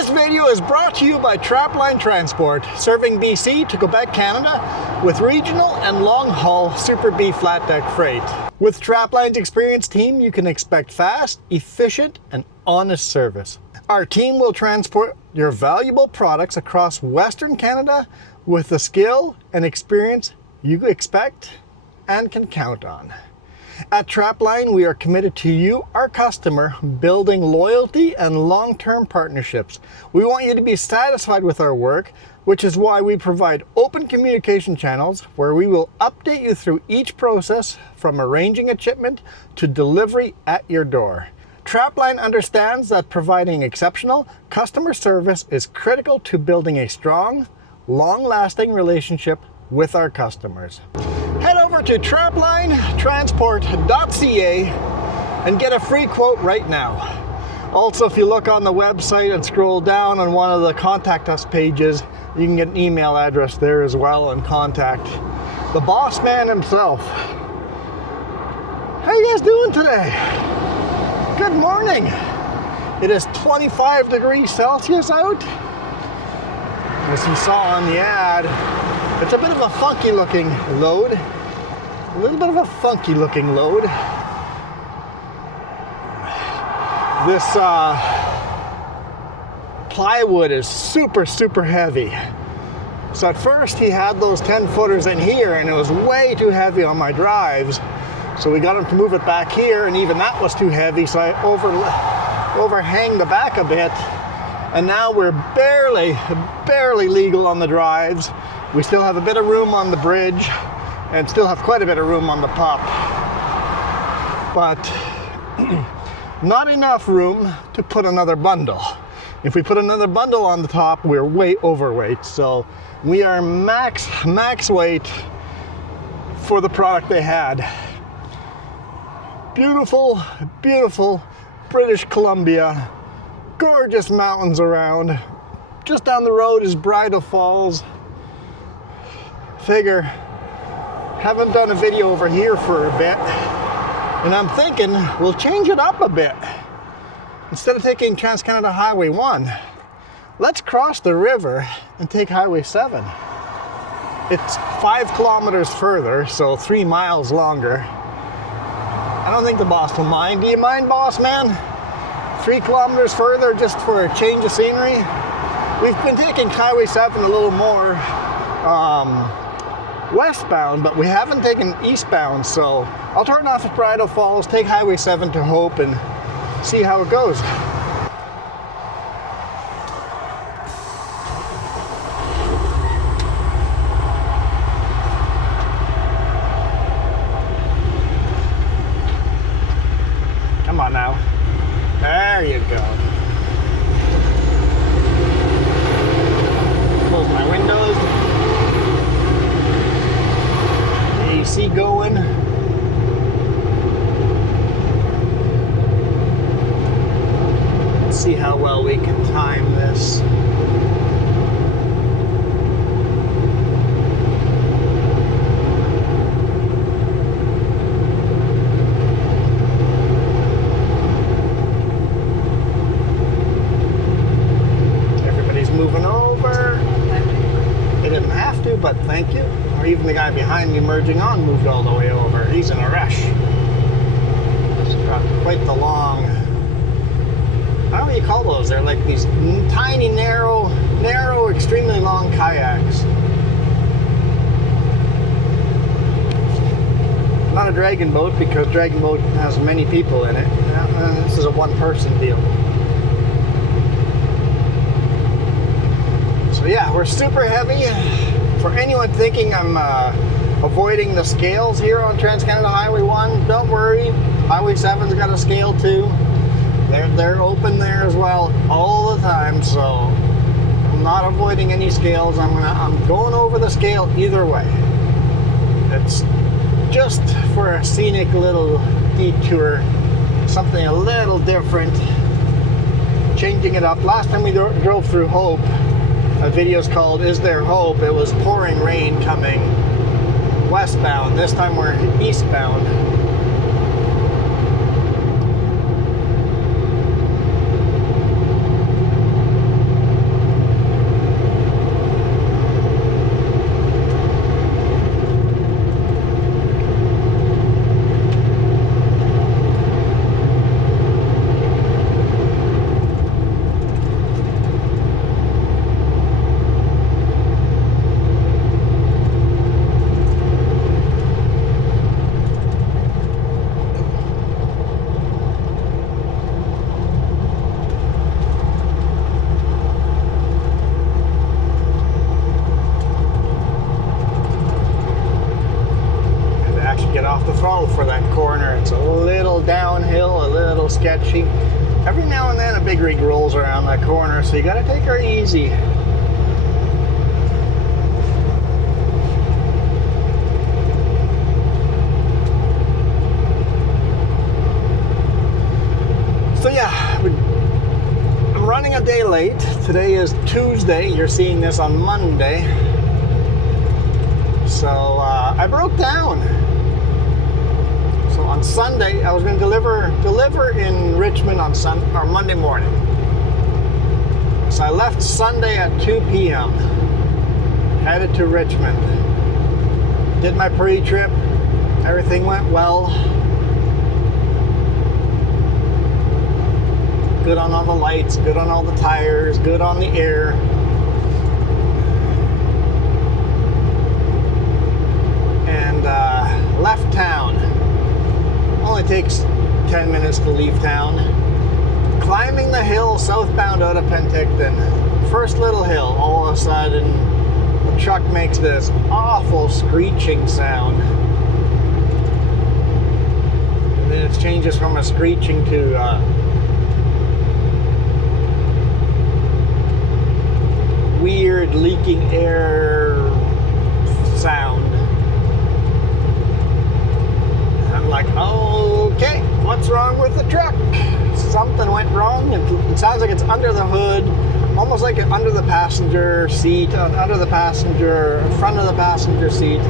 This video is brought to you by Trapline Transport, serving BC to Quebec, Canada, with regional and long-haul Super B flat deck freight. With Trapline's experienced team, you can expect fast, efficient, and honest service. Our team will transport your valuable products across Western Canada with the skill and experience you expect and can count on. At Trapline, we are committed to you, our customer, building loyalty and long-term partnerships. We want you to be satisfied with our work, which is why we provide open communication channels where we will update you through each process from arranging a shipment to delivery at your door. Trapline understands that providing exceptional customer service is critical to building a strong, long-lasting relationship with our customers. Head over to traplinetransport.ca and get a free quote right now. Also, if you look on the website and scroll down on one of the contact us pages, you can get an email address there as well and contact the boss man himself. How you guys doing today? Good morning. It is 25 degrees Celsius out. As you saw on the ad, it's a bit of a funky looking load. A little bit of a funky looking load. This plywood is super heavy. So at first he had those 10 footers in here and it was way too heavy on my drives. So we got him to move it back here, and even that was too heavy, so I overhang the back a bit. And now we're barely legal on the drives. We still have a bit of room on the bridge and still have quite a bit of room on the pup. But not enough room to put another bundle. If we put another bundle on the top, we're way overweight. So we are max weight for the product they had. Beautiful British Columbia. Gorgeous mountains around. Just down the road is Bridal Falls. Figure, haven't done a video over here for a bit, and I'm thinking we'll change it up a bit. Instead of taking Trans-Canada Highway 1, let's cross the river and take Highway 7. It's 5 kilometers further, so 3 miles longer. I don't think the boss will mind. Do you mind, boss man? 3 kilometers further just for a change of scenery? We've been taking Highway 7 a little more westbound, but we haven't taken eastbound, so I'll turn off at Bridal Falls, take Highway 7 to Hope, and see how it goes. Come on now. There you go. Close my windows. AC going. Let's see how well we can time this. Everybody's moving over. They didn't have to, but thank you. Or even the guy behind me merging on moved all the way over. He's in a rush. He's got quite the long, I don't know what you call those. They're like these tiny, narrow, extremely long kayaks. Not a dragon boat, because dragon boat has many people in it. And this is a one-person deal. So yeah, we're super heavy. For anyone thinking I'm avoiding the scales here on Trans-Canada Highway 1, don't worry. Highway 7's got a scale too. They're open there as well all the time, so I'm not avoiding any scales. I'm going over the scale either way. It's just for a scenic little detour, something a little different, changing it up. Last time we drove through Hope, a video's called Is There Hope? It was pouring rain coming westbound. This time we're eastbound. the throttle for that corner. It's a little downhill, a little sketchy. Every now and then a big rig rolls around that corner, so you gotta take her easy. So yeah, I'm running a day late. Today is Tuesday. You're seeing this on Monday. So I broke down. So on Sunday, I was going to deliver in Richmond on Monday morning. So I left Sunday at 2 p.m. Headed to Richmond. Did my pre-trip. Everything went well. Good on all the lights, good on all the tires, good on the air. And left town. Only takes 10 minutes to leave town. Climbing the hill southbound out of Penticton. First little hill, all of a sudden the truck makes this awful screeching sound. And then it changes from a screeching to weird leaking air sound. I'm like, okay, what's wrong with the truck? Something went wrong. It sounds like it's under the hood, almost like it's under the passenger seat, under the passenger, front of the passenger seat.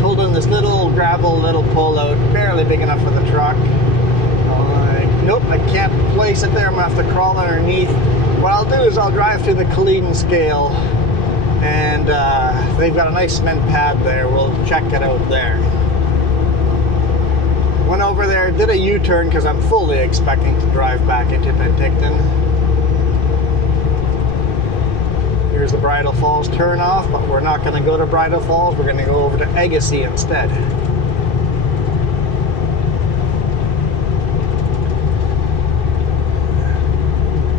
Pulled in this little gravel, little pull-out, barely big enough for the truck. I'm like, nope, I can't place it there. I'm gonna have to crawl underneath. What I'll do is I'll drive to the Culloden scale, and they've got a nice cement pad there. We'll check it out there. Went over there, did a U-turn because I'm fully expecting to drive back into Penticton. Here's the Bridal Falls turnoff, but we're not going to go to Bridal Falls. We're going to go over to Agassiz instead.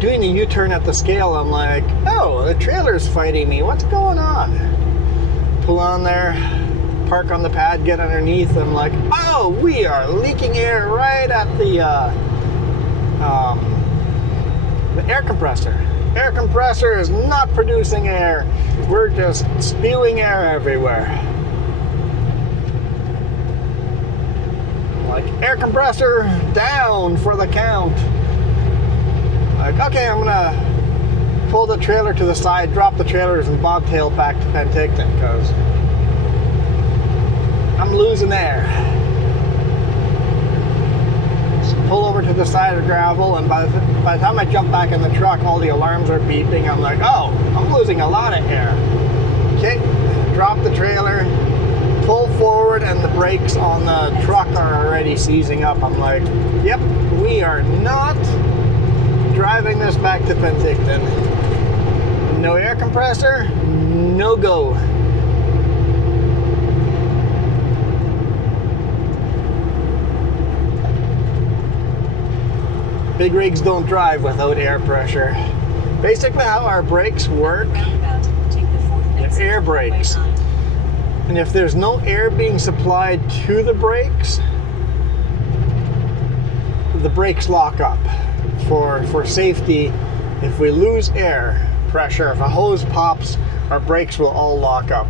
Doing the U-turn at the scale, I'm like, oh, the trailer's fighting me. What's going on? Pull on there, park on the pad, get underneath. I'm like, oh, we are leaking air right at the air compressor. Air compressor is not producing air. We're just spewing air everywhere. I'm like, air compressor down for the count. Like, okay, I'm gonna pull the trailer to the side, drop the trailers, and bobtail back to Penticton because I'm losing air. So pull over to the side of gravel, and by the time I jump back in the truck, all the alarms are beeping. I'm like, oh, I'm losing a lot of air. Okay, drop the trailer, pull forward, and the brakes on the truck are already seizing up. I'm like, yep, we are not driving this back to Penticton. No air compressor, no go. Big rigs don't drive without air pressure. Basically how our brakes work, they're air brakes. And if there's no air being supplied to the brakes lock up. For safety, if we lose air pressure, if a hose pops, our brakes will all lock up.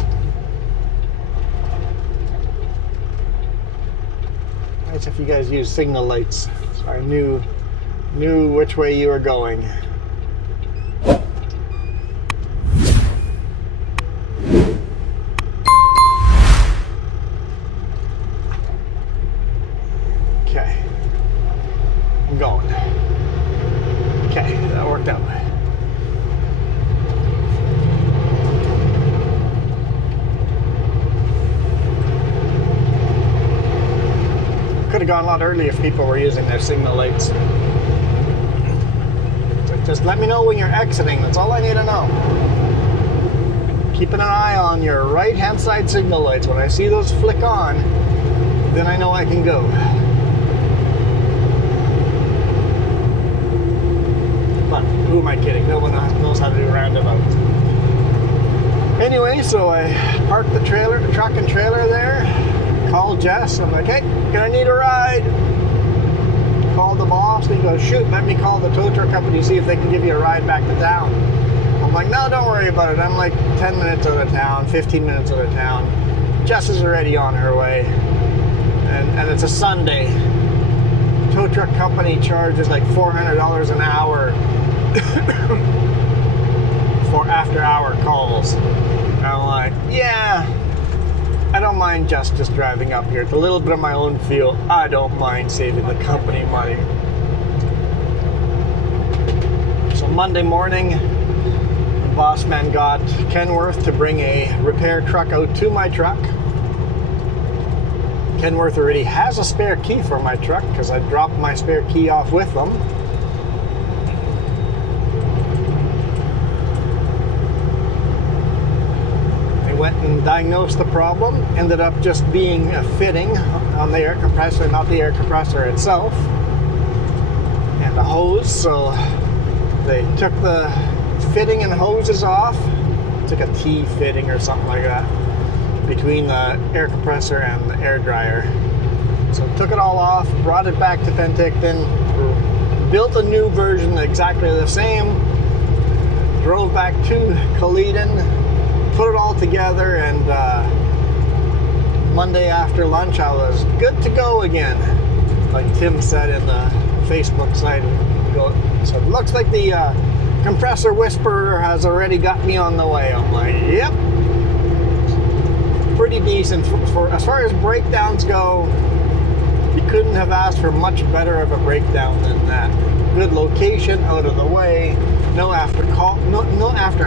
Nice if you guys use signal lights, so I knew which way you were going. Okay, I'm going. Okay, that worked out. Could have gone a lot earlier if people were using their signal lights. So just let me know when you're exiting. That's all I need to know. Keeping an eye on your right-hand side signal lights. When I see those flick on, then I know I can go. But who am I kidding? No one knows how to do roundabouts. Anyway, so I parked the truck and trailer there. call Jess. I'm like, hey, gonna need a ride. Call the boss, and he goes, shoot, let me call the tow truck company, see if they can give you a ride back to town. I'm like, no, don't worry about it. I'm like 10 minutes out of town, 15 minutes out of town. Jess is already on her way. And it's a Sunday. Tow truck company charges like $400 an hour for after-hour calls. And I'm like, yeah, I don't mind just driving up here. It's a little bit of my own fuel. I don't mind saving the company money. So Monday morning, the boss man got Kenworth to bring a repair truck out to my truck. Kenworth already has a spare key for my truck because I dropped my spare key off with them. Went and diagnosed the problem. Ended up just being a fitting on the air compressor, not the air compressor itself, and the hose. So they took the fitting and hoses off, took a T fitting or something like that between the air compressor and the air dryer. So took it all off, brought it back to Penticton, built a new version exactly the same, drove back to Caledon, put it all together, and Monday after lunch I was good to go again. Like Tim said in the Facebook site, so it looks like the compressor whisperer has already got me on the way. I'm like, yep. Pretty decent. For as far as breakdowns go, you couldn't have asked for much better of a breakdown than that. Good location, out of the way, no after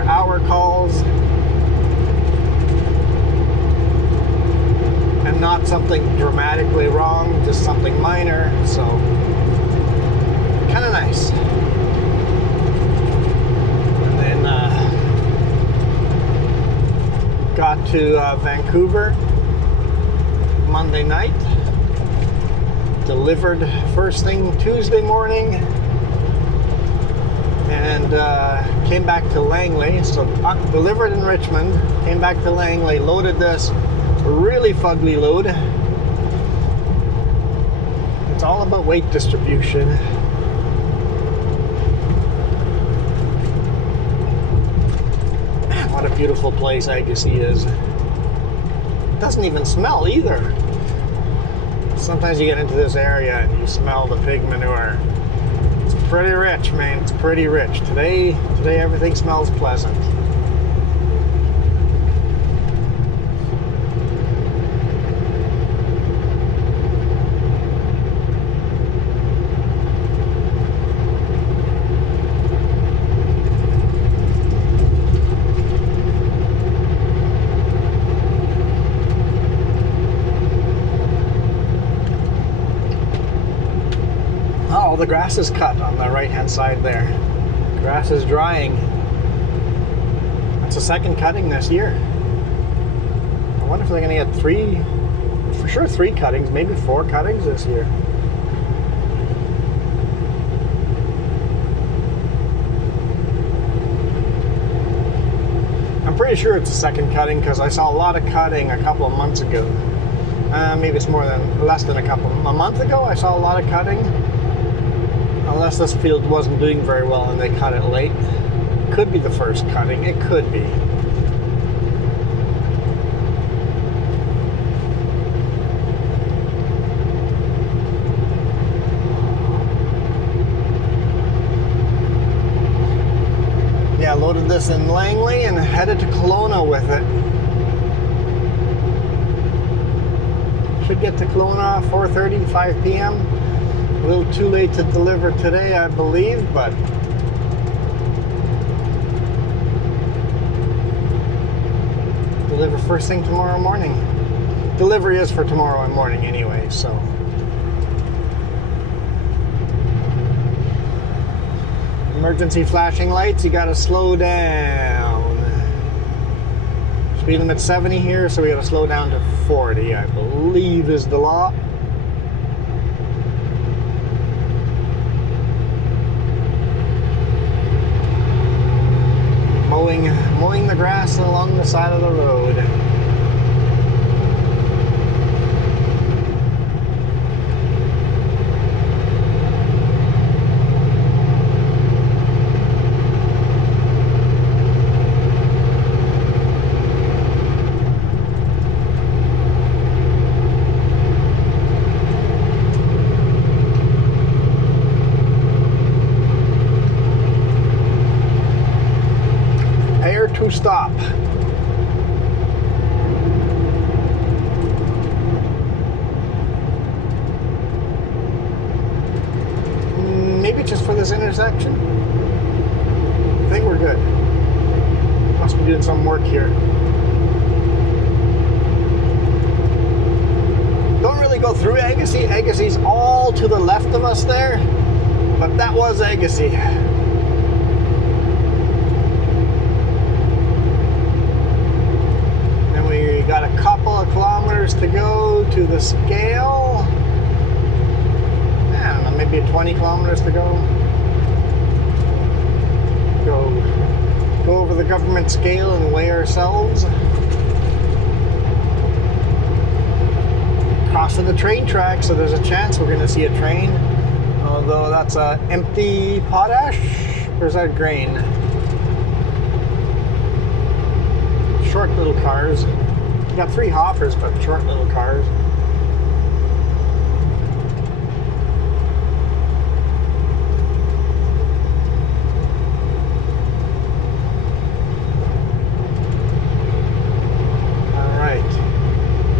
hour calls. And not something dramatically wrong, just something minor, so kind of nice. And then got to Vancouver Monday night, delivered first thing Tuesday morning, and came back to Langley. So delivered in Richmond, came back to Langley, loaded this really fugly load. It's all about weight distribution. What a beautiful place Agassiz is. It doesn't even smell either. Sometimes you get into this area and you smell the pig manure. It's pretty rich, man. It's pretty rich. Today everything smells pleasant. The grass is cut on the right hand side there. Grass is drying. It's the second cutting this year. I wonder if they're going to get for sure three cuttings, maybe 4 cuttings this year. I'm pretty sure it's the second cutting because I saw a lot of cutting a couple of months ago. Maybe it's less than a month ago I saw a lot of cutting. Unless this field wasn't doing very well and they cut it late. Could be the first cutting. It could be. Yeah, loaded this in Langley and headed to Kelowna with it. Should get to Kelowna 4:30, 5 p.m. A little too late to deliver today, I believe, but deliver first thing tomorrow morning. Delivery is for tomorrow morning anyway, so. Emergency flashing lights, you gotta slow down. Speed limit 70 here, so we gotta slow down to 40, I believe is the law. Mowing the grass along the side of the road. Maybe just for this intersection. I think we're good. Must be doing some work here. Don't really go through Agassiz. Agassiz's all to the left of us there, but that was Agassiz. And we got a couple of kilometers to go to the scale. I don't know, maybe 20 kilometers to go. Go over the government scale and weigh ourselves. Crossing the train track, so there's a chance we're going to see a train. Although that's empty potash, or is that grain? Short little cars. You got 3 hoppers, but short little cars.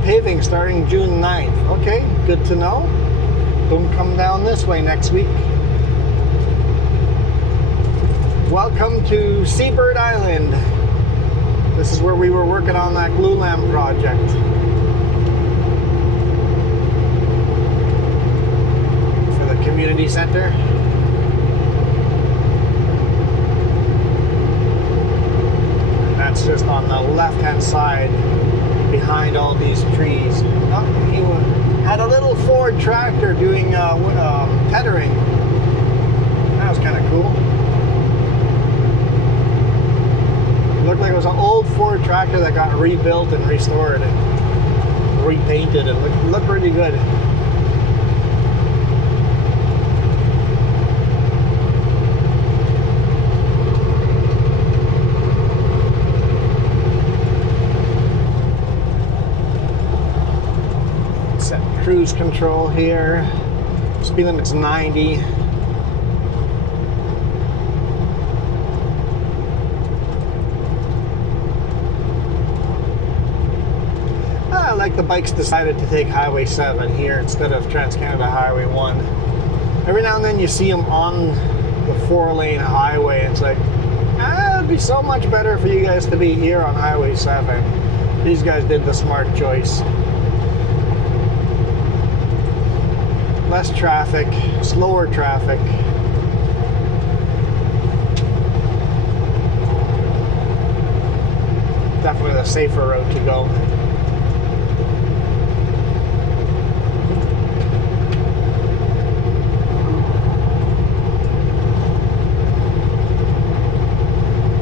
Paving starting June 9th. Okay, good to know. Don't come down this way next week. Welcome to Seabird Island. This is where we were working on that glue lamp project. For the community center. And that's just on the left-hand side, behind all these trees. Oh, he had a little Ford tractor doing tethering. That was kind of cool. It looked like it was an old Ford tractor that got rebuilt and restored and repainted. It looked pretty good. Cruise control here. Speed limit's 90. I like the bikes decided to take Highway 7 here instead of Trans-Canada Highway 1. Every now and then you see them on the 4-lane highway. It's like, it'd be so much better for you guys to be here on Highway 7. These guys did the smart choice. Less traffic, slower traffic. Definitely the safer route to go.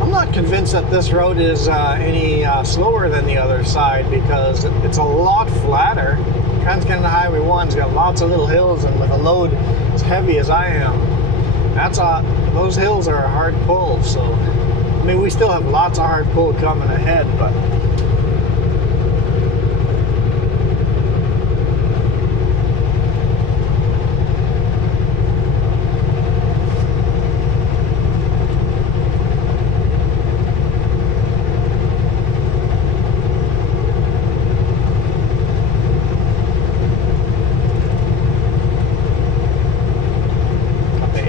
I'm not convinced that this road is any slower than the other side because it's a lot flatter. Trans-Canada Highway 1's got lots of little hills, and with a load as heavy as I am, those hills are a hard pull. So, I mean, we still have lots of hard pull coming ahead, but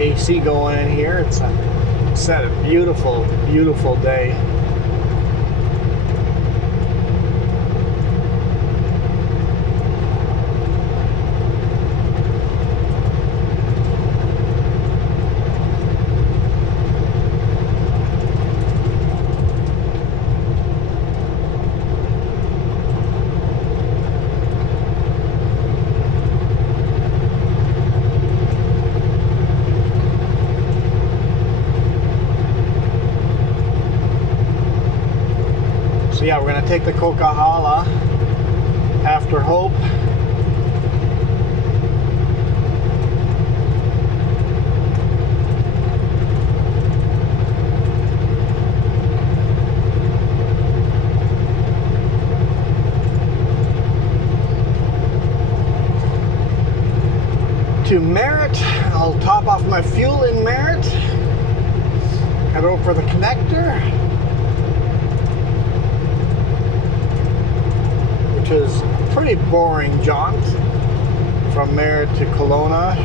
AC going in here. It's a beautiful, beautiful day. So yeah, we're going to take the Coquihalla after Hope. To Merritt. I'll top off my fuel in Merritt. Head over for the connector, which is a pretty boring jaunt from Merritt to Kelowna.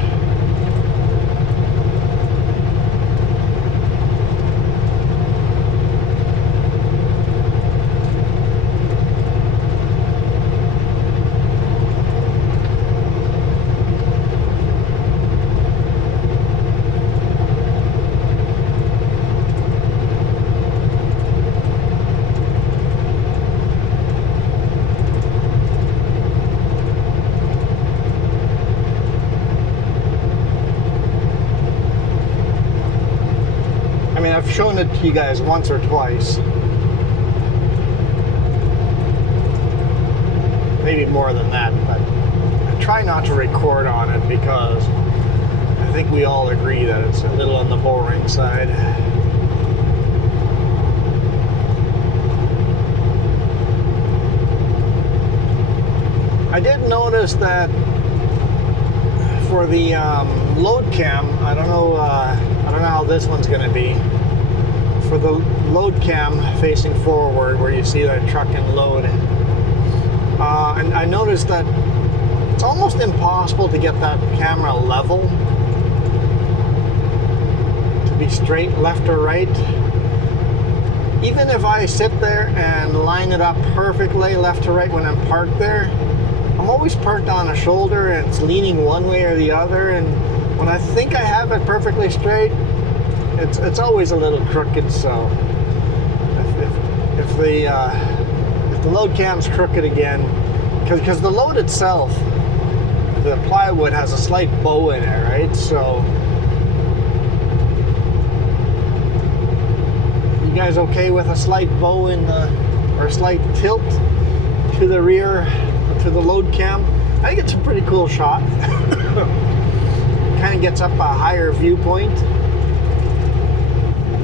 shown it to you guys once or twice. Maybe more than that, but I try not to record on it because I think we all agree that it's a little on the boring side. I did notice that for the load cam, I don't know how this one's going to be. For the load cam facing forward, where you see that truck and load, and I noticed that it's almost impossible to get that camera level, to be straight left or right. Even if I sit there and line it up perfectly left to right when I'm parked there, I'm always parked on a shoulder and it's leaning one way or the other, and when I think I have it perfectly straight, it's always a little crooked. So if the load cam's crooked again, because the load itself, the plywood has a slight bow in it, right? So you guys okay with a slight bow in the, or a slight tilt to the rear, to the load cam? I think it's a pretty cool shot. Kind of gets up a higher viewpoint.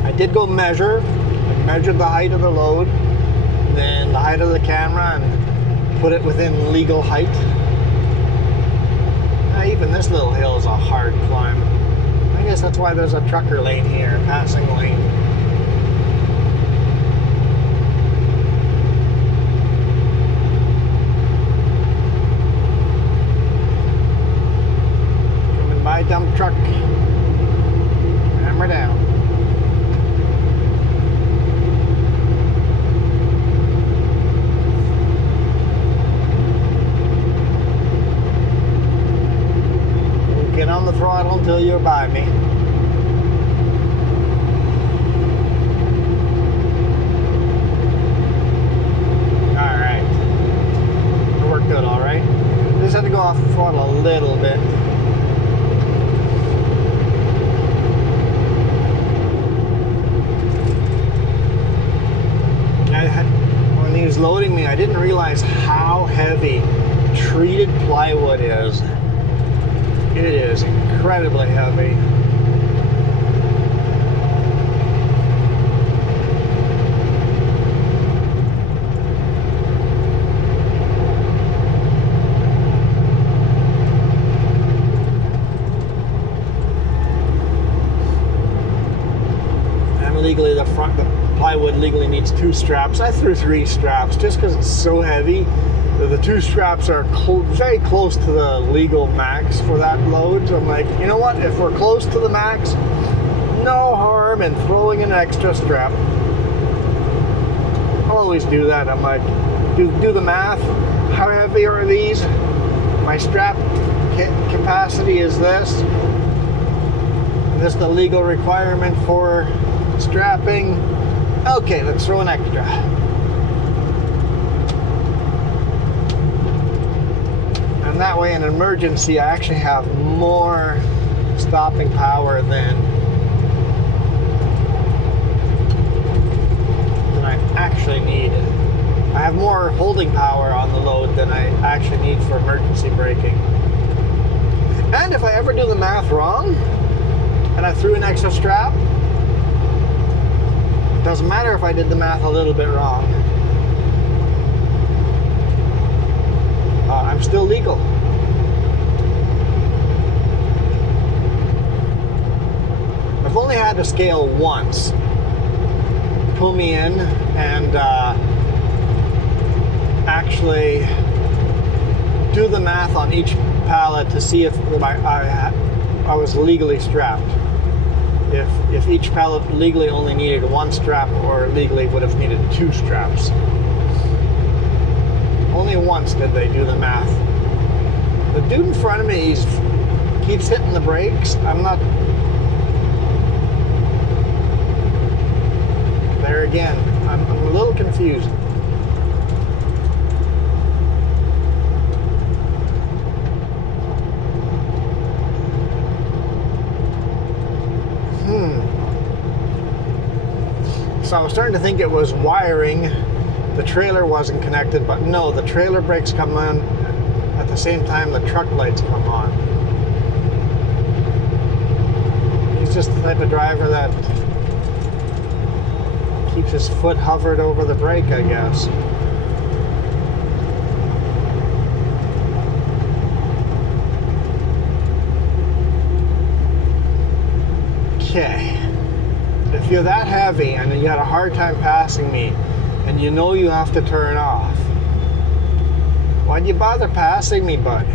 I did go measure. I measured the height of the load, then the height of the camera, and put it within legal height. Even this little hill is a hard climb. I guess that's why there's a trucker lane here, a passing lane. Coming by dump truck. Hammer down. Get on the throttle until you're by me. Alright. It worked good, alright. Just had to go off the throttle a little bit. When he was loading me, I didn't realize how heavy treated plywood is. It is incredibly heavy. And legally, the plywood legally needs 2 straps. I threw 3 straps just because it's so heavy. The 2 straps are very close to the legal max for that load. So I'm like, you know what? If we're close to the max, no harm in throwing an extra strap. I'll always do that. I'm like, do the math. How heavy are these? My strap capacity is this. This is the legal requirement for strapping. Okay, let's throw an extra. And that way, in an emergency, I actually have more stopping power than I actually need. I have more holding power on the load than I actually need for emergency braking. And if I ever do the math wrong, and I threw an extra strap, it doesn't matter if I did the math a little bit wrong. I'm still legal. I've only had to scale once. Pull me in and actually do the math on each pallet to see if I was legally strapped. If each pallet legally only needed 1 strap or legally would have needed 2 straps. Only once did they do the math. The dude in front of me keeps hitting the brakes. I'm not... There again, I'm a little confused. So I was starting to think it was wiring. The trailer wasn't connected, but no, the trailer brakes come on at the same time the truck lights come on. He's just the type of driver that keeps his foot hovered over the brake, I guess. Okay. If you're that heavy and you had a hard time passing me and you know you have to turn off, why'd you bother passing me, bud?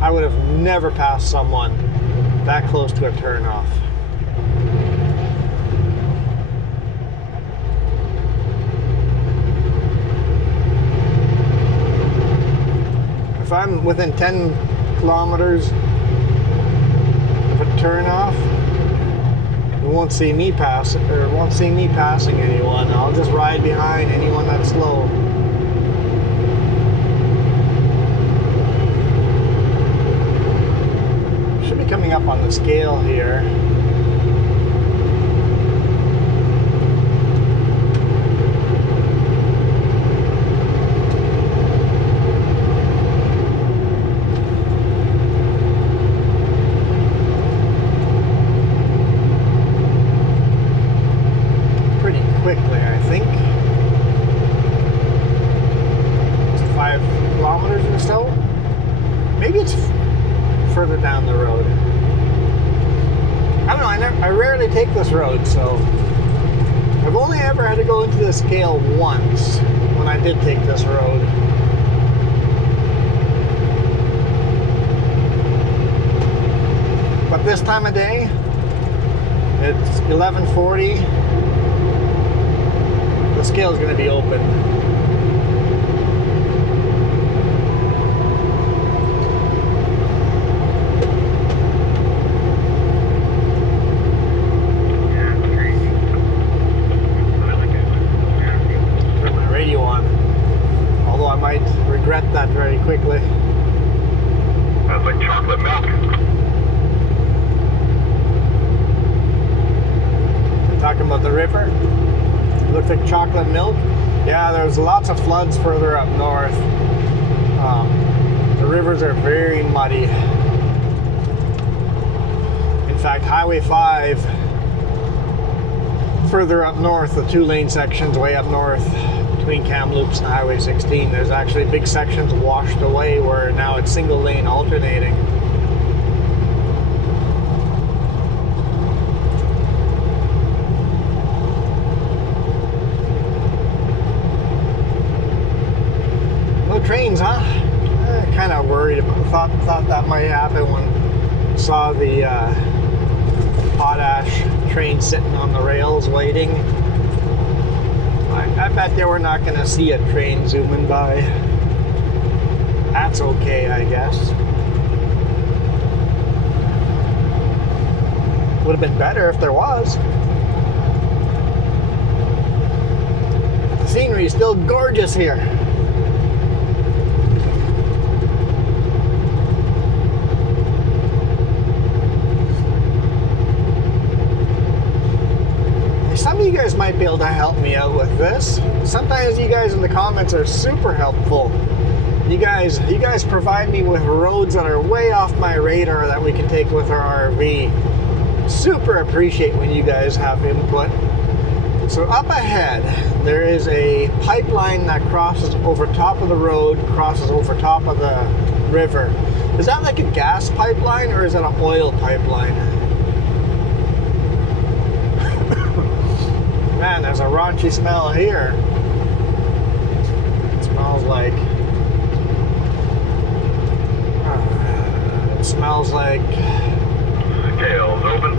I would have never passed someone that close to a turn off. If I'm within 10 kilometers of a turn off, you won't see me pass, or won't see me passing anyone. I'll just ride behind anyone that's slow. Should be coming up on the scale here. Quickly, I think. Just 5 kilometers or so. Maybe it's further down the road. I don't know. I rarely take this road, so I've only ever had to go into the scale once when I did take this road. But this time of day, it's 11:40. The scale is going to be open. Turn my radio on. Although I might regret that very quickly. That's like chocolate milk. Talking about the river. Looks like chocolate milk. Yeah, there's lots of floods further up north. The rivers are very muddy. In fact, Highway 5, further up north, the 2-lane sections way up north between Kamloops and Highway 16, there's actually big sections washed away where now it's single lane alternating. Trains, huh? Kind of worried about. Thought that might happen when I saw the potash train sitting on the rails waiting. I bet they were not going to see a train zooming by. That's okay, I guess. Would have been better if there was. The scenery is still gorgeous here. Some of you guys might be able to help me out with this. Sometimes you guys in the comments are super helpful. You guys provide me with roads that are way off my radar that we can take with our RV. Super appreciate when you guys have input. So up ahead, there is a pipeline that crosses over top of the road, crosses over top of the river. Is that like a gas pipeline or is that an oil pipeline? Man, there's a raunchy smell here. It smells like... it smells like... Scales open.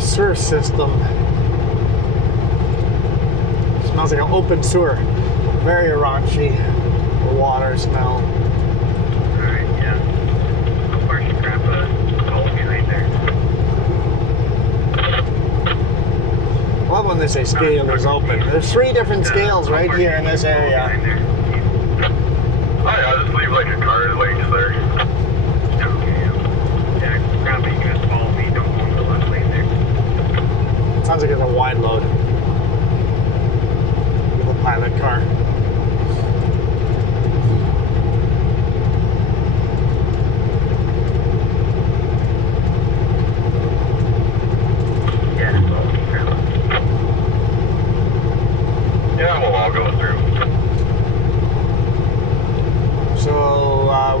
Sewer system. It smells like an open sewer. Very raunchy water smell. Alright, yeah. How far should grab a hole behind there? I love when they say scale is open. There's 3 different scales right here in this area. Oh yeah, I'll just leave like a card length there. Okay, yeah, probably you guys follow me, don't go on the left lane there.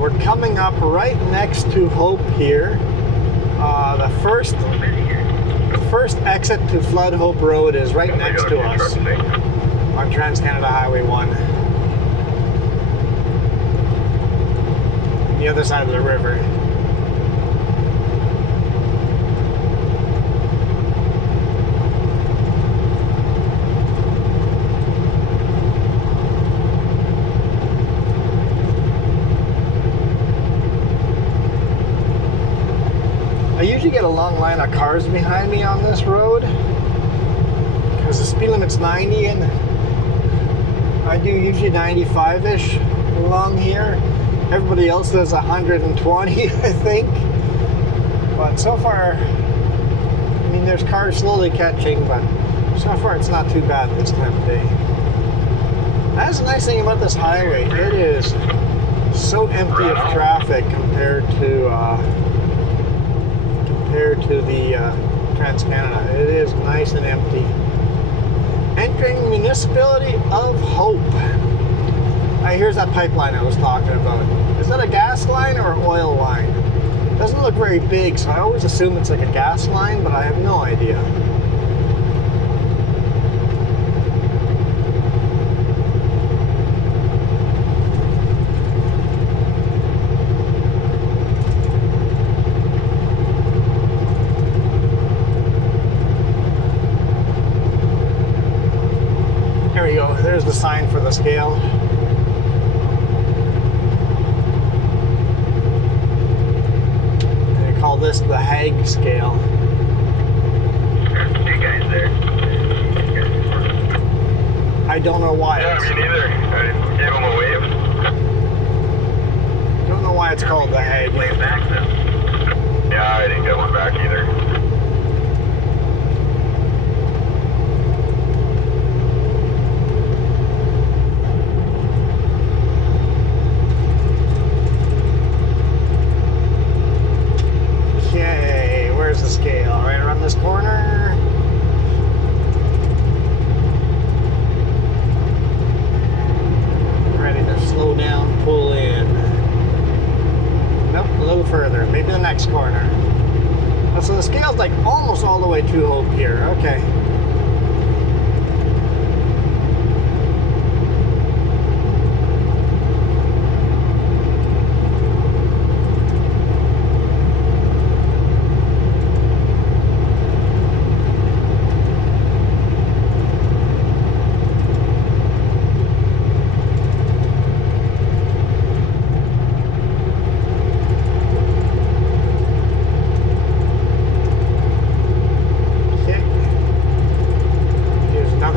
We're coming up right next to Hope here. The first exit to Flood Hope Road is right next to us on Trans-Canada Highway 1. The other side of the river. I usually get a long line of cars behind me on this road because the speed limit's 90 and I do usually 95-ish along here. Everybody else does 120, I think. But so far, I mean, there's cars slowly catching, but so far it's not too bad this time of day. That's the nice thing about this highway. It is so empty of traffic compared to the Trans-Canada. It is nice and empty. Entering the municipality of Hope. Here's that pipeline I was talking about. Is that a gas line or an oil line? It doesn't look very big, so I always assume it's like a gas line, but I have no idea. There we go. There's the sign for the scale. Call this the Hague scale. Two guys there. I don't know why. Yeah, me neither. I gave him a wave. Don't know why it's called the Hague. Wave back then. Yeah, I didn't get one back either. Scale right around this corner. Ready to slow down, pull in. Nope, a little further. Maybe the next corner. Oh, so the scale's like almost all the way to Hope here. Okay.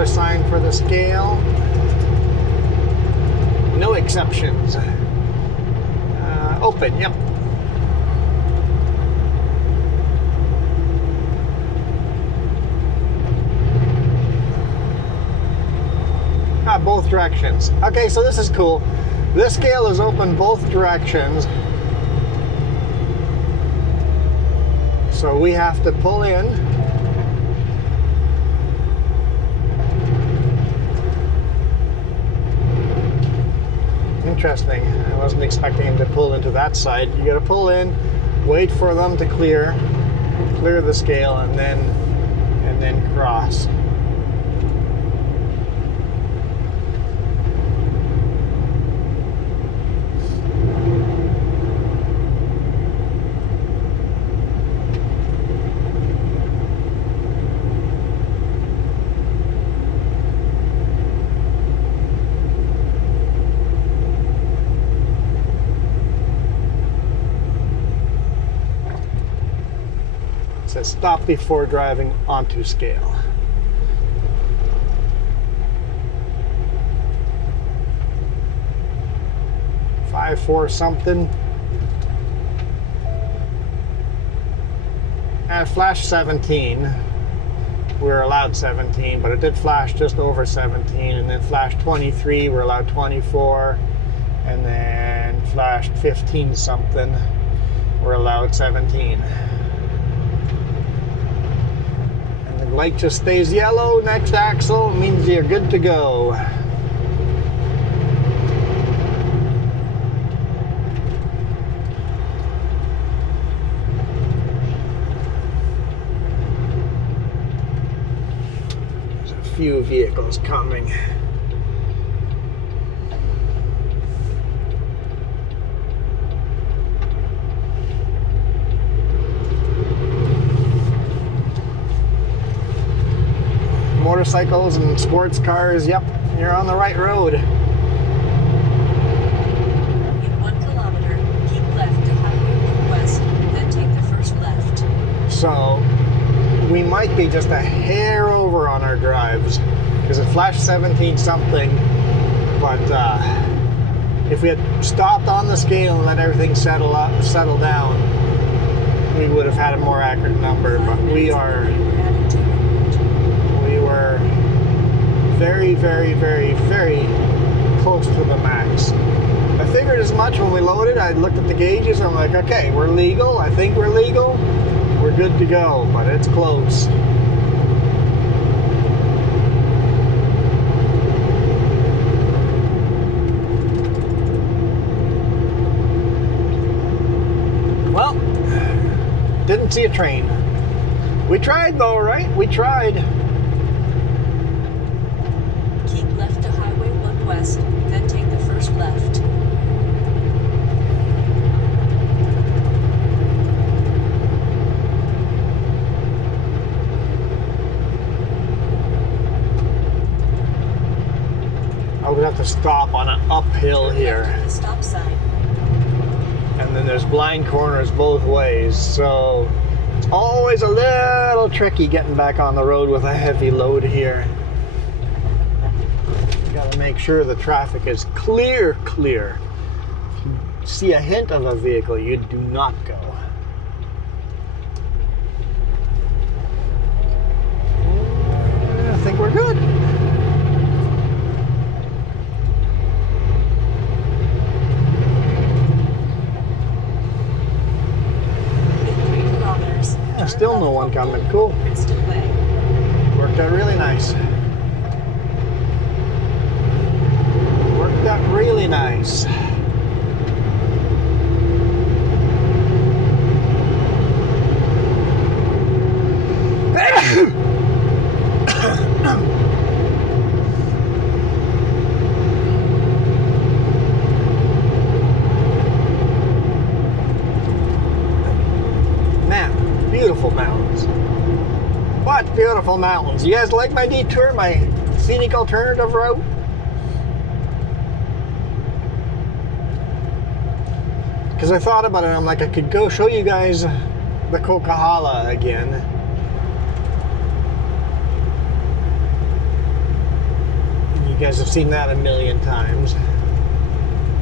Sign for the scale. No exceptions. Open, yep. Both directions. Okay, so this is cool. This scale is open both directions. So we have to pull in. Interesting. I wasn't expecting him to pull into that side. You got to pull in, wait for them to clear the scale, and then cross. Says stop before driving onto scale. Five, 4 something. And it flashed 17. We were allowed 17, but it did flash just over 17, and then flashed 23. We're allowed 24, and then flashed 15 something. We're allowed 17. Light just stays yellow. Next axle means you're good to go. few vehicles coming. Motorcycles and sports cars, yep, you're on the right road. In 1 kilometer, keep left to Highway 1 West, then take the first left. So we might be just a hair over on our drives because it flashed 17 something, but if we had stopped on the scale and let everything settle down, we would have had a more accurate number. But we were very, very, very, very close to the max. I figured as much when we loaded. I looked at the gauges and I'm like, okay, we're legal. I think we're legal. We're good to go, but it's close. Well, didn't see a train. We tried though, right? We tried. Keep left to Highway 1 West, then take the first left. I would have to stop on an uphill here. Left at the stop sign. And then there's blind corners both ways, so it's always a little tricky getting back on the road with a heavy load here. You gotta make sure the traffic is clear. If you see a hint of a vehicle, you do not go. I think we're good. Still no one coming. Cool. Worked out really nice. Worked out really nice. Beautiful mountains. What beautiful mountains. You guys like my detour, my scenic alternative route? Because I thought about it, I'm like, I could go show you guys the Coquihalla again. You guys have seen that a million times.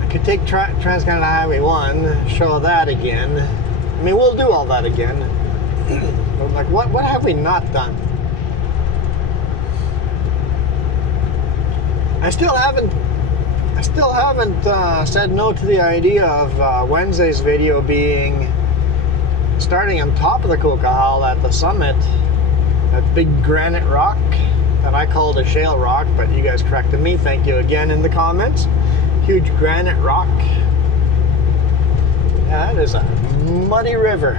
I could take Trans-Canada Highway 1, show that again. I mean, we'll do all that again. But I'm like, what have we not done? I still haven't said no to the idea of Wednesday's video being starting on top of the Coquihalla at the summit, that big granite rock that I called a shale rock, but you guys corrected me. Thank you again in the comments. Huge granite rock. Yeah, that is a muddy river.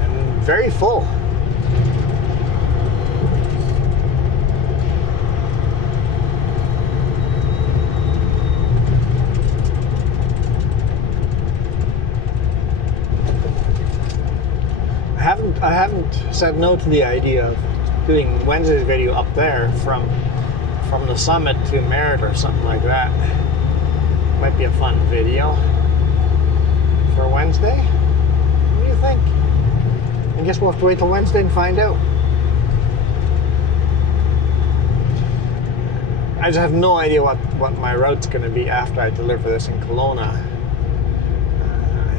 And very full. I haven't said no to the idea of doing Wednesday's video up there from the summit to Merritt or something like that. Might be a fun video for Wednesday. What do you think? I guess we'll have to wait till Wednesday and find out. I just have no idea what my route's going to be after I deliver this in Kelowna.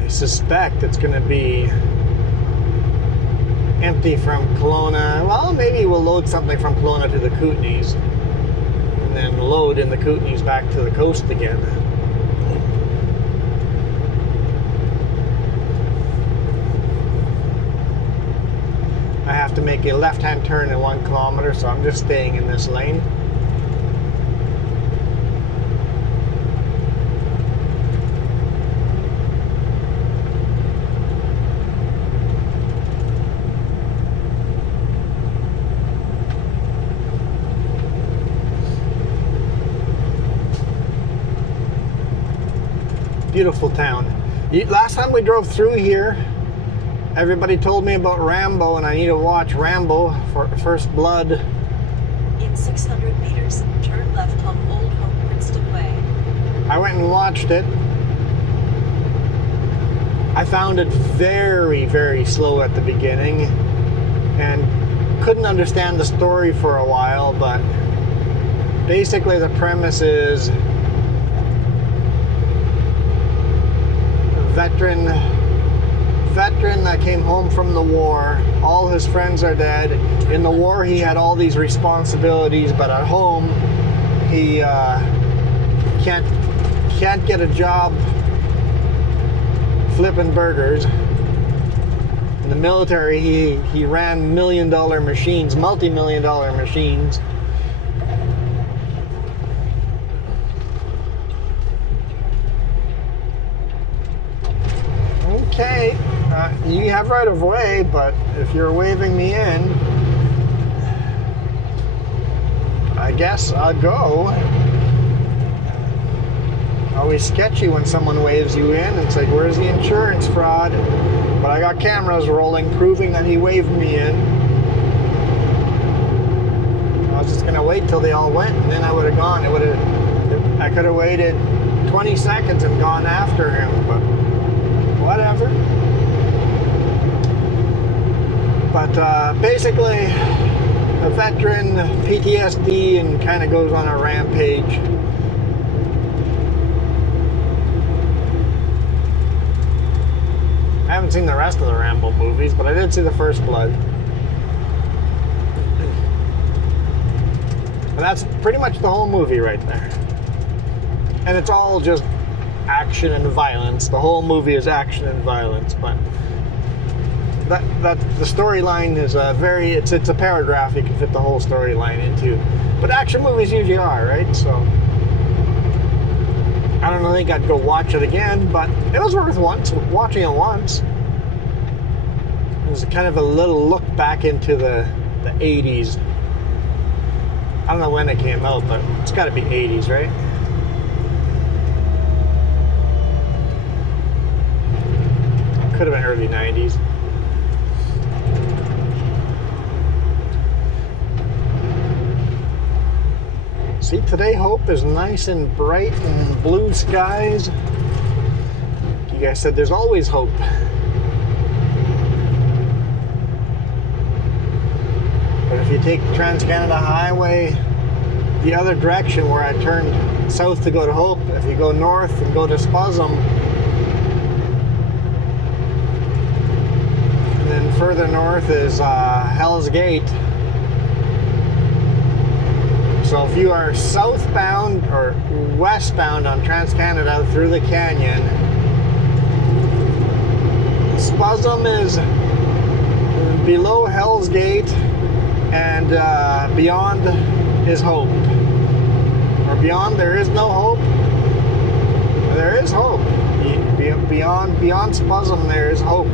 I suspect it's going to be empty from Kelowna. Well, maybe we'll load something from Kelowna to the Kootenays and then load in the Kootenays back to the coast again. I have to make a left-hand turn in 1 kilometer, so I'm just staying in this lane. Beautiful town. Last time we drove through here, everybody told me about Rambo, and I need to watch Rambo for First Blood. In 600 meters, turn left on Old Hope Princeton Way. I went and watched it. I found it very, very slow at the beginning and couldn't understand the story for a while, but basically the premise is a veteran that came home from the war. All his friends are dead. In the war he had all these responsibilities, but at home he can't get a job flipping burgers. In the military, he ran multi-million-dollar machines. Okay, you have right of way, but if you're waving me in, I guess I'll go. Always sketchy when someone waves you in. It's like, where's the insurance fraud? But I got cameras rolling proving that he waved me in. I was just gonna wait till they all went, and then I would have gone. I could have waited 20 seconds and gone after him, but whatever. But basically, a veteran, PTSD, and kind of goes on a rampage. I haven't seen the rest of the Rambo movies, but I did see the First Blood. And that's pretty much the whole movie right there. And it's all just action and violence. The whole movie is action and violence, but that the storyline is it's a paragraph you can fit the whole storyline into. But action movies usually are, right? So I don't think I'd go watch it again, but it was worth watching it once. It was kind of a little look back into the 80s. I don't know when it came out, but it's got to be 80s, right? Could have been early 90s. See, today Hope is nice and bright and blue skies. You guys said there's always hope. But if you take Trans-Canada Highway the other direction where I turned south to go to Hope, if you go north and go to Spuzzum, and then further north is Hell's Gate. So if you are southbound or westbound on Trans-Canada through the canyon, Spuzzum is below Hell's Gate, and beyond is Hope. Or beyond, there is no hope. There is hope. Beyond Spuzzum, there is hope.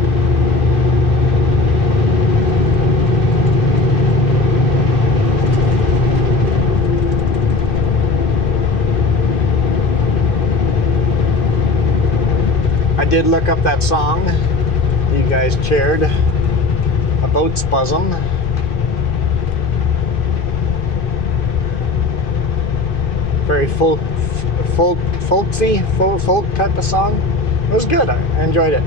I did look up that song you guys shared about Spuzzum. Very folksy type of song. It was good. I enjoyed it.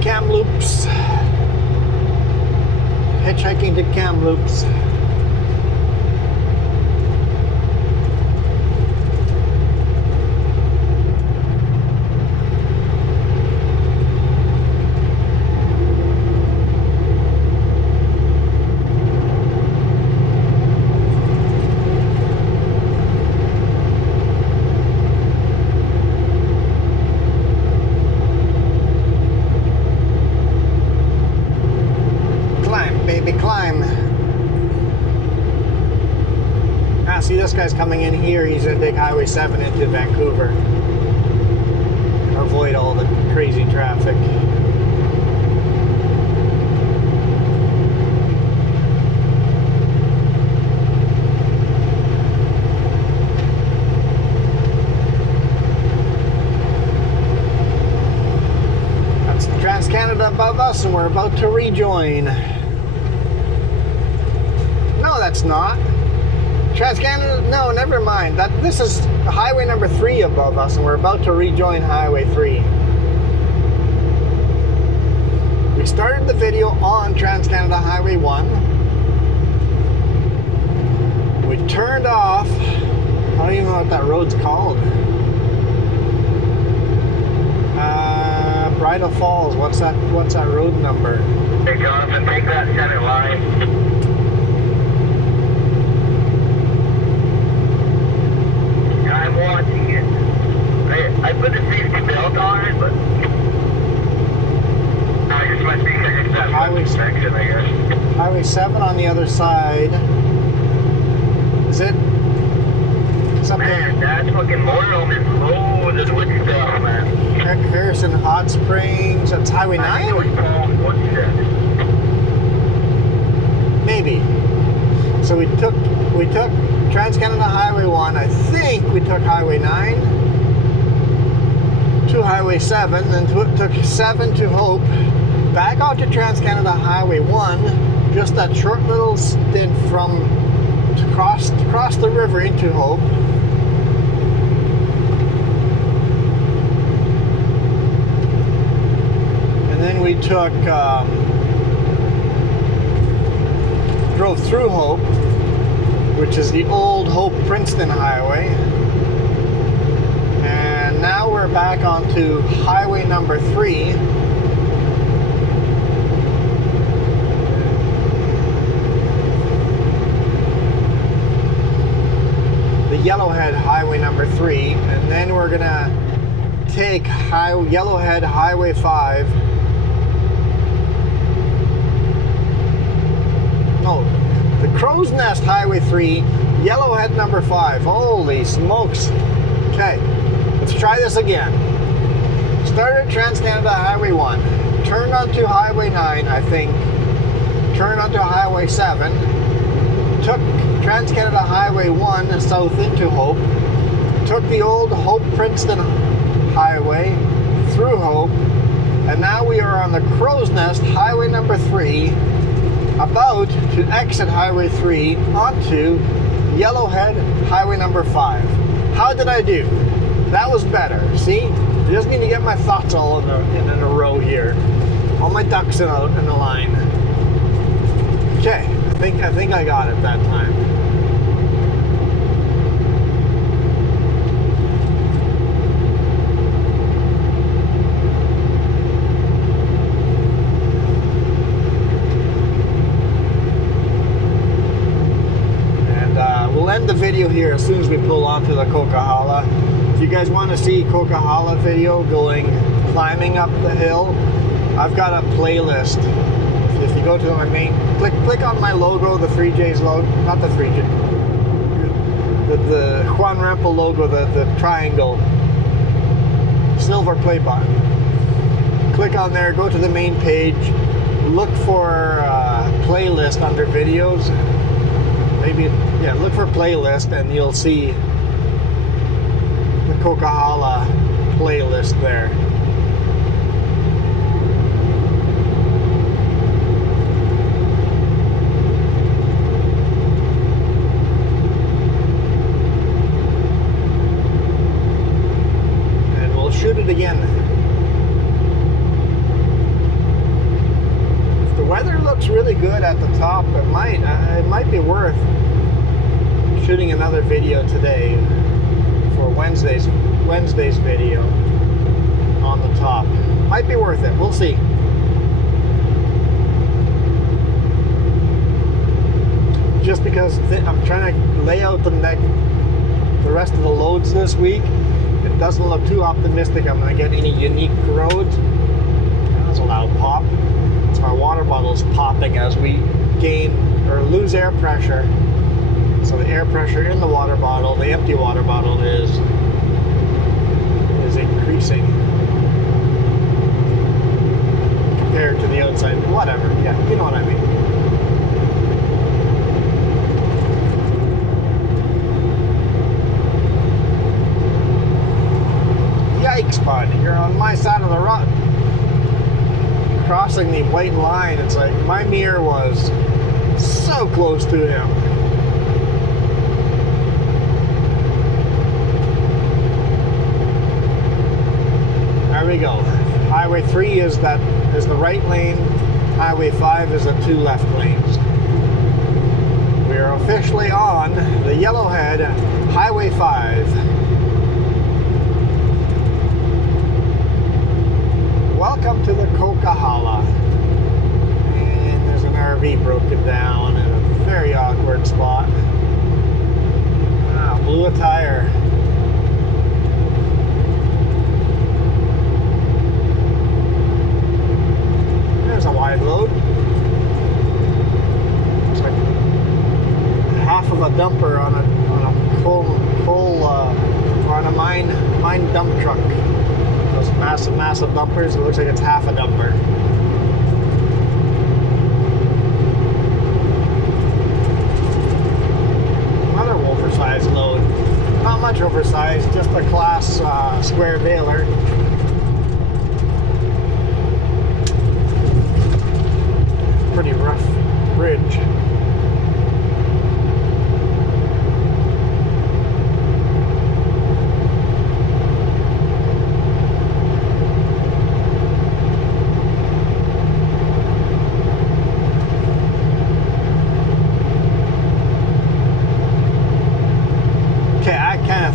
Kamloops. Hitchhiking to Kamloops. See, this guy's coming in here. He's going to take Highway 7 into Vancouver. avoid all the crazy traffic. That's Trans-Canada above us, and we're about to rejoin. No, that's not. Trans-Canada, no, never mind. This is highway number 3 above us, and we're about to rejoin highway 3. We started the video on Trans-Canada Highway 1. We turned off, I don't even know what that road's called. Bridal Falls, what's that road number? Hey Jonathan, take that center line. I'm watching it. I put the safety belt on it, but I just must be because it's that section, I guess. Highway 7 on the other side. Is it something? Man, that fucking motorhome is loaded with stuff, man. Harrison Hot Springs. That's Highway 9? I think it was Paul's Woodshed. Maybe. So we took Trans-Canada Highway 1. I think we took Highway 9 to Highway 7, then took 7 to Hope, back out to Trans-Canada Highway 1, just that short little stint to cross the river into Hope. And then we drove through Hope, which is the old Hope-Princeton Highway. And now we're back onto highway number 3. The Yellowhead Highway number 3. And then we're gonna take Yellowhead Highway 5. No, the Crow's Nest Highway 3, Yellowhead number 5. Holy smokes. Okay, let's try this again. Started Trans-Canada Highway 1, turned onto Highway 9, I think, turned onto Highway 7, took Trans-Canada Highway 1 south into Hope, took the old Hope-Princeton Highway through Hope, and now we are on the Crow's Nest Highway number 3, about to exit Highway 3 onto Yellowhead Highway number 5. How did I do? That was better. See? I just need to get my thoughts all in a row here. All my ducks in a line. Okay, I think I got it that time. We'll end the video here as soon as we pull onto the Coquihalla. If you guys want to see Coquihalla video climbing up the hill, I've got a playlist. If you go to my main, click on my logo, the 3J's logo, not the 3J, the Juan Rempel logo, the triangle, silver play button. Click on there, go to the main page, look for playlist under videos. Look for playlist and you'll see the Coquihalla playlist there. And we'll shoot it again. If the weather looks really good at the top, it might be worth shooting another video today for Wednesday's video on the top. Might be worth it. We'll see. Just because I'm trying to lay out the rest of the loads this week, it doesn't look too optimistic I'm going to get any unique roads. That's a loud pop. So our water bottle's popping as we gain or lose air pressure. So the air pressure in the water bottle, the empty water bottle, is increasing. spot. You're on my side of the road. Crossing the white line, it's like my mirror was so close to him. There we go. Highway 3 is the right lane. Highway 5 is the 2 left lanes. We are officially on the Yellowhead Highway 5. Welcome to the Coquihalla. And there's an RV broken down in a very awkward spot. Ah, blew a tire. There's a wide load. Looks like half of a dumper on a coal or on a mine dump truck. Those massive dumpers. It looks like it's half a dumper. Another oversized load. Not much oversized, just a class square baler. Pretty rough bridge.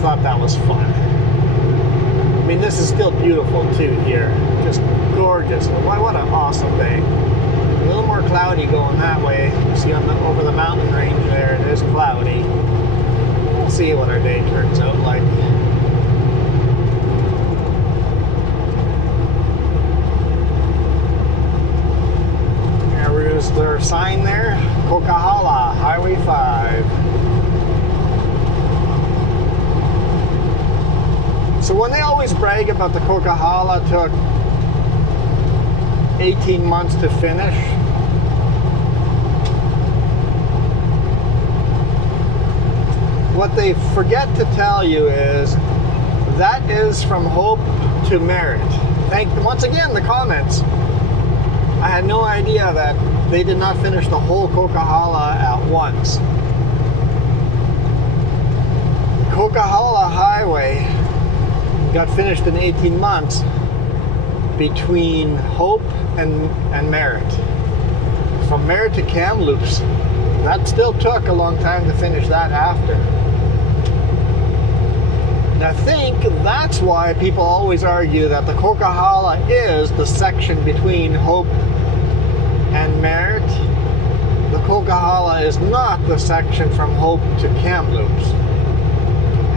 Thought that was fun. I mean, this is still beautiful too here. Just gorgeous. What an awesome day. A little more cloudy going that way. You see over the mountain range there, it is cloudy. We'll see what our day turns out like. There is their sign there. Coquihalla, Highway 5. So when they always brag about the Coquihalla took 18 months to finish, what they forget to tell you is that is from hope to merit. Once again, the comments. I had no idea that they did not finish the whole Coquihalla at once. Coquihalla Highway got finished in 18 months between hope and merit. From merit to Kamloops, that still took a long time to finish that after. And I think that's why people always argue that the Coquihalla is the section between hope and merit. The Coquihalla is not the section from hope to Kamloops.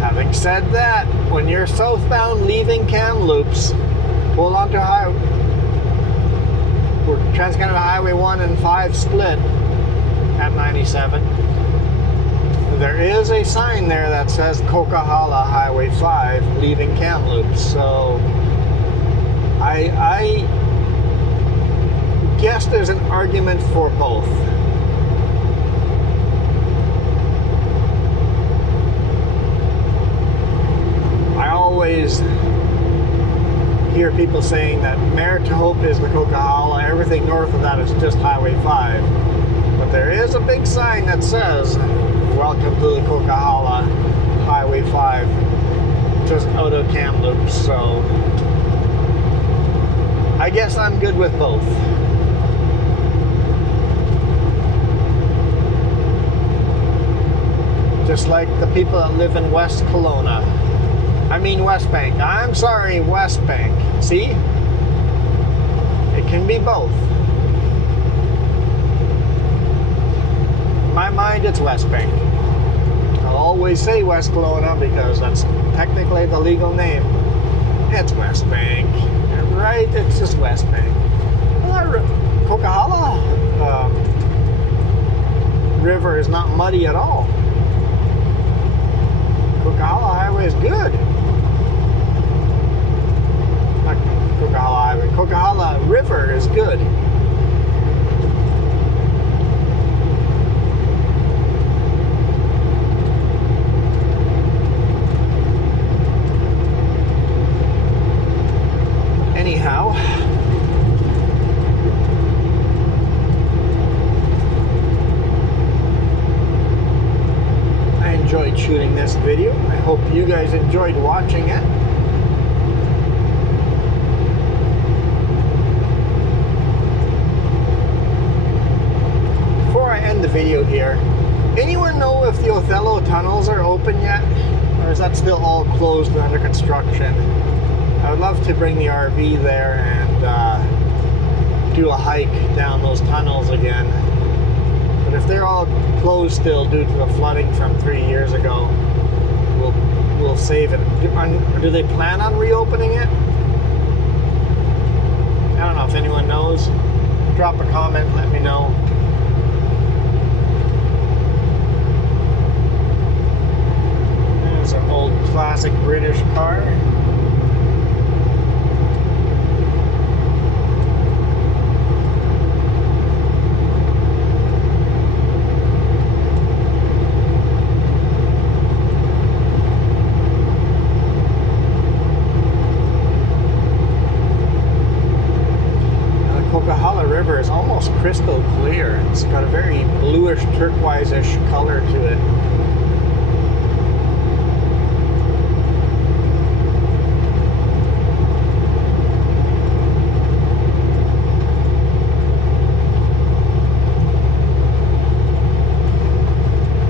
Having said that, when you're southbound leaving Kamloops, pull onto Trans-Canada Highway 1 and 5 split at 97. There is a sign there that says Coquihalla Highway 5 leaving Kamloops. So I guess there's an argument for both. I always hear people saying that Merit to Hope is the Coquihalla, everything north of that is just Highway 5. But there is a big sign that says, welcome to the Coquihalla, Highway 5, just out of Kamloops, so I guess I'm good with both. Just like the people that live in West Kelowna. I mean West Bank. I'm sorry, West Bank. See? It can be both. In my mind, it's West Bank. I'll always say West Kelowna because that's technically the legal name. It's West Bank. Right? It's just West Bank. Coquihalla River is not muddy at all. Coquihalla Highway is good. Not Coquihalla Highway. Coquihalla River is good. you guys enjoyed watching it. Before I end the video here, anyone know if the Othello tunnels are open yet? Or is that still all closed and under construction? I would love to bring the RV there and do a hike down those tunnels again. But if they're all closed still due to the flooding from 3 years ago, we'll save it. Do they plan on reopening it? I don't know if anyone knows. Drop a comment, let me know. There's an old classic British car. River is almost crystal clear. It's got a very bluish turquoise-ish color to it.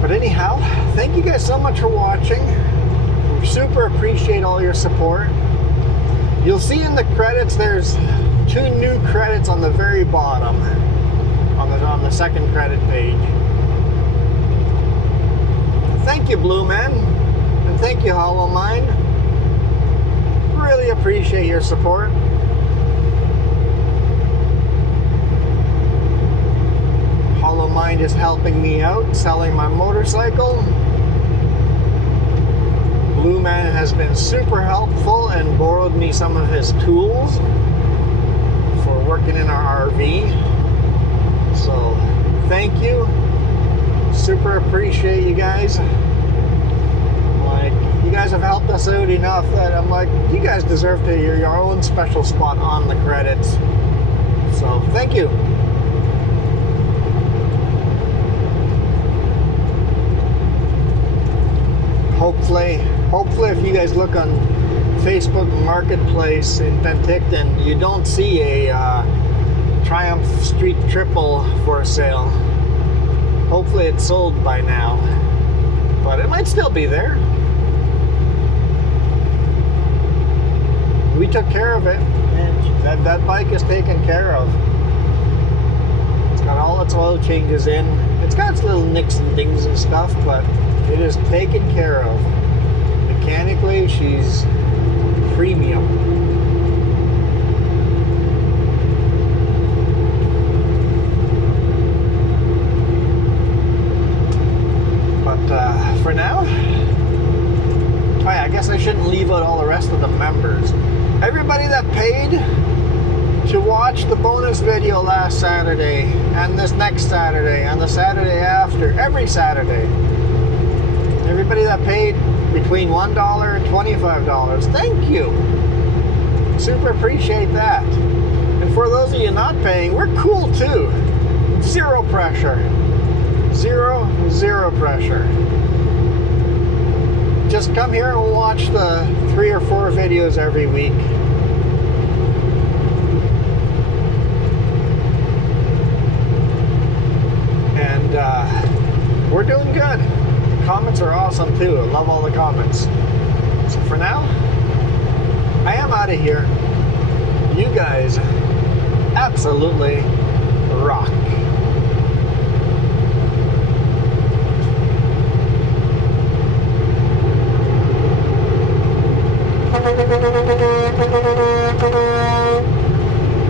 But anyhow, thank you guys so much for watching. We super appreciate all your support. You'll see in the credits there's 2 new credits on the very bottom, on the second credit page. Thank you, Blue Man, and thank you, Hollow Mind. Really appreciate your support. Hollow Mind is helping me out selling my motorcycle. Blue Man has been super helpful and borrowed me some of his tools for working in our RV. So thank you. Super appreciate you guys. Like, you guys have helped us out enough that I'm like, you guys deserve to hear your own special spot on the credits. So thank you. Hopefully if you guys look on Facebook Marketplace in Penticton, you don't see a Triumph Street Triple for sale. Hopefully it's sold by now, but it might still be there. We took care of it. That bike is taken care of. It's got all its oil changes in. It's got its little nicks and dings and stuff, but it is taken care of. Mechanically, she's premium. But for now, oh yeah, I guess I shouldn't leave out all the rest of the members. Everybody that paid to watch the bonus video last Saturday, and this next Saturday, and the Saturday after, every Saturday. Everybody that paid between $1 and $25, thank you. Super appreciate that. And for those of you not paying, we're cool too. Zero pressure. Zero pressure. Just come here and watch the 3 or 4 videos every week. And we're doing good. Comments are awesome too. I love all the comments. So for now, I am out of here. You guys absolutely rock.